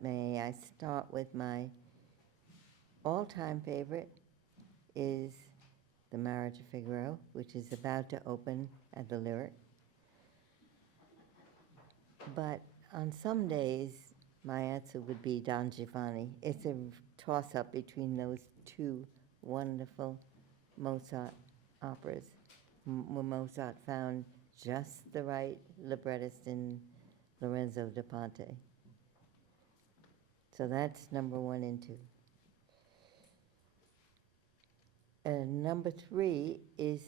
may I start with my all-time favorite is The Marriage of Figaro, which is about to open at the Lyric. But on some days, my answer would be Don Giovanni. It's a toss-up between those two wonderful Mozart operas. Mozart found just the right librettist in Lorenzo da Ponte. So that's number 1 and 2. Number 3 is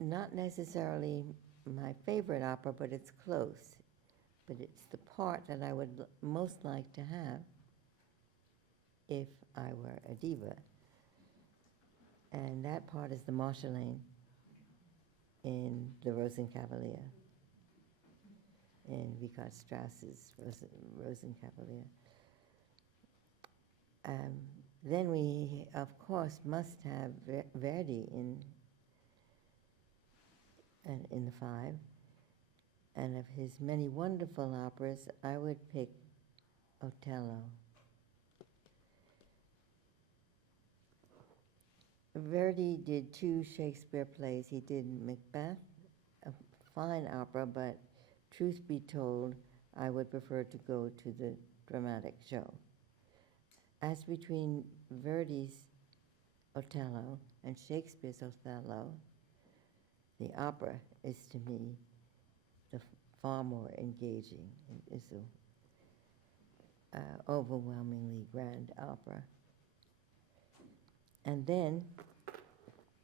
not necessarily my favorite opera, but it's close. But it's the part that I would most like to have if I were a diva. And that part is the Marschallin in The Rosenkavalier, in Richard Strauss's Rosenkavalier. Then we, of course, must have Verdi in the 5. And of his many wonderful operas, I would pick Otello. Verdi did 2 Shakespeare plays. He did Macbeth, a fine opera, but truth be told, I would prefer to go to the dramatic show. As between Verdi's Otello and Shakespeare's Othello, the opera is to me the far more engaging. It's an overwhelmingly grand opera. And then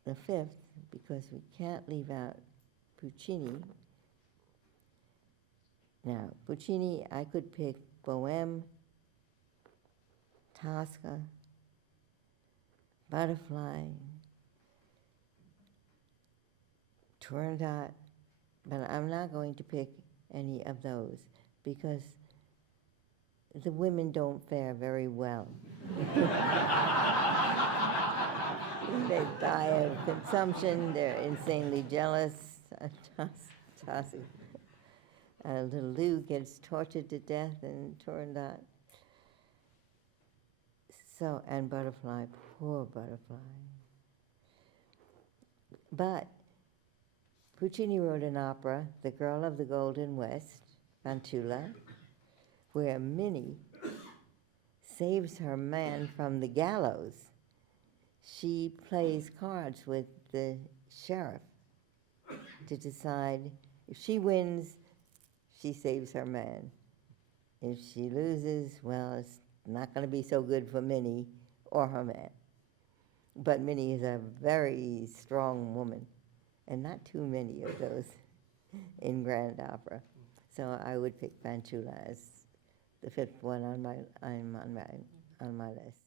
the 5th, because we can't leave out Puccini. Now, Puccini, I could pick Bohème, Tosca, Butterfly, Turandot, but I'm not going to pick any of those because the women don't fare very well. They die of consumption, they're insanely jealous. Little Lou gets tortured to death in Turandot. So, and Butterfly, poor Butterfly. But Puccini wrote an opera, The Girl of the Golden West, Fanciulla, where Minnie saves her man from the gallows. She plays cards with the sheriff to decide if she wins, she saves her man. If she loses, well, it's not going to be so good for Minnie or her man. But Minnie is a very strong woman, and not too many of those in grand opera. So I would pick Fanciulla as the 5th one on my list.